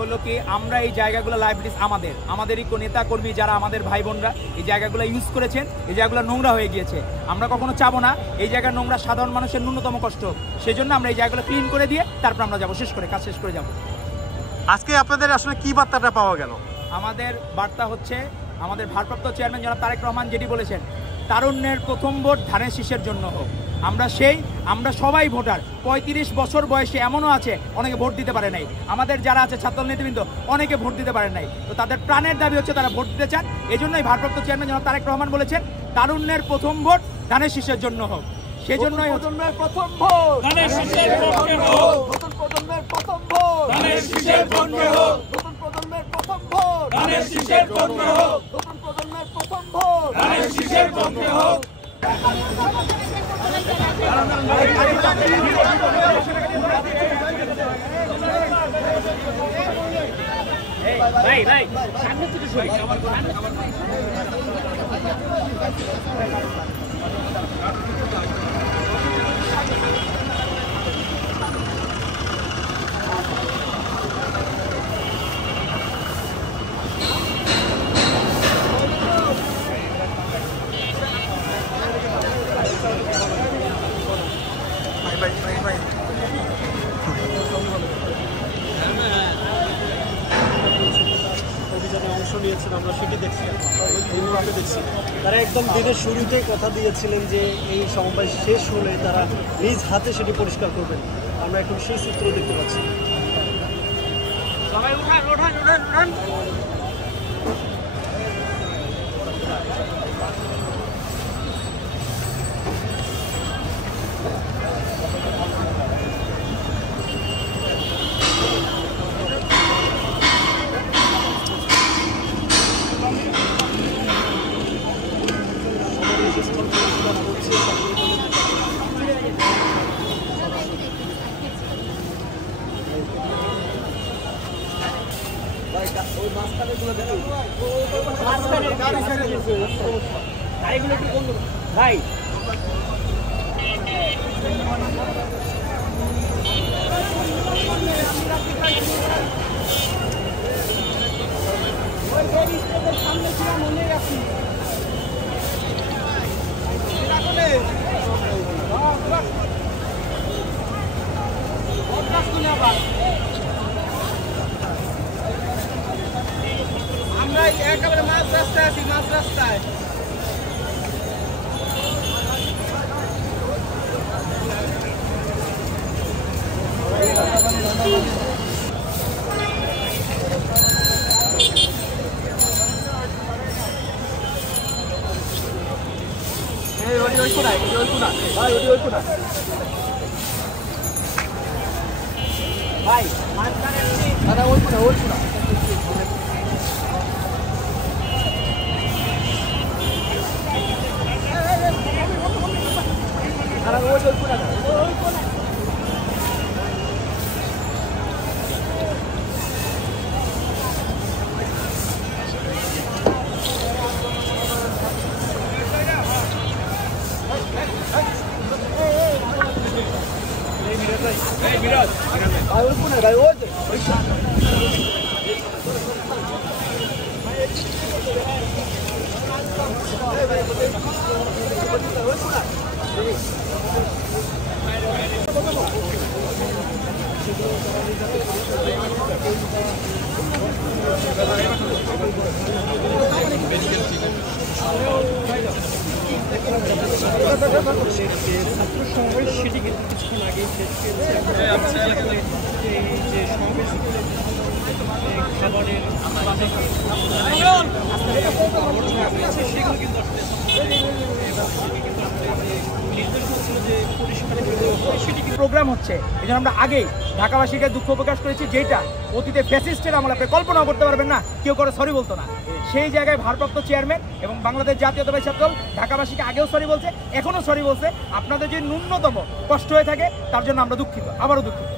হলো কি আমরা এই জায়গাগুলো লাইব্রেরিজ আমাদেরই নেতা কর্মী যারা আমাদের ভাই বোনরা এই জায়গাগুলো ইউজ করেছেন, এই জায়গাগুলো নোংরা হয়ে গিয়েছে। আমরা কখনো চাবো না এই জায়গার নোংরা সাধারণ মানুষের ন্যূনতম কষ্ট, সেই জন্য আমরা এই জায়গাগুলো ক্লিন করে দিয়ে তারপর আমরা যাবো, কাজ শেষ করে যাবো। আজকে আপনাদের আসলে কি বার্তাটা পাওয়া গেল? আমাদের বার্তা হচ্ছে আমাদের ভারপ্রাপ্ত চেয়ারম্যান জনাব তারেক রহমান যেটি বলেছেন, তারুণ্যের প্রথম ভোট ধানের শীষের জন্য হোক। আমরা সবাই ভোটার। 35 বছর বয়সে এমনও আছে অনেকে ভোট দিতে পারে নাই, আমাদের যারা আছে ছাত্র নেতৃবৃন্দ অনেকে ভোট দিতে পারে নাই। তো তাদের প্রাণের দাবি হচ্ছে তারা ভোট দিতে চান। এই জন্যই ভারপ্রাপ্ত চেয়ারম্যান জনাব তারেক রহমান বলেছেন তারুণ্যের প্রথম ভোট ধানের শীষের জন্য হোক। সেই জন্যই প্রজন্মের প্রথম ভোট ধানের শীষের পক্ষে হোক, নতুন প্রজন্মের প্রথম ভোট ধানের শীষের পক্ষে হোক, নতুন প্রজন্মের প্রথম ভোট ধানের শীষের পক্ষে হোক, নতুন প্রজন্মের প্রথম ভোট ধানের শীষের পক্ষে হোক। ভাই ভাই সামনে থেকে সরে নিয়েছেন আমরা সেটি দেখছি, এই মুহূর্তে দেখছি তারা একদম দিনের শুরুতেই কথা দিয়েছিলেন যে এই সমবায় শেষ হলে তারা নিজ হাতে সেটি পরিষ্কার করবেন। আমরা এখন সেই চিত্র দেখতে পাচ্ছি। সবাই উঠান উঠান উঠান উঠান। ভাই সামনে ছিল মনে রাখি আমরা একেবারে মাঝ রাস্তায় আছি, মাঝ রাস্তায়। ভাই দাদা ওই কোনা ভাই ওই ছাত্র সমাবেশ সেটি কিন্তু কিছুক্ষণ আগেই শেষ হয়েছে। যে সমাবেশ খাবারের সেগুলো কিন্তু প্রোগ্রাম হচ্ছে। এই জন্য আমরা আগেই ঢাকাবাসীকে দুঃখ প্রকাশ করেছি, যেটা অতীতে ফ্যাসিস্টের আমলে আপনি কল্পনাও করতে পারবেন না, কেউ করে সরি বলতো না। সেই জায়গায় ভারপ্রাপ্ত চেয়ারম্যান এবং বাংলাদেশ জাতীয়তাবাদী ছাত্র দল ঢাকাবাসীকে আগেও সরি বলছে, এখনও সরি বলছে। আপনাদের যে ন্যূনতম কষ্ট হয়ে থাকে তার জন্য আমরা দুঃখিত, আবারও দুঃখিত।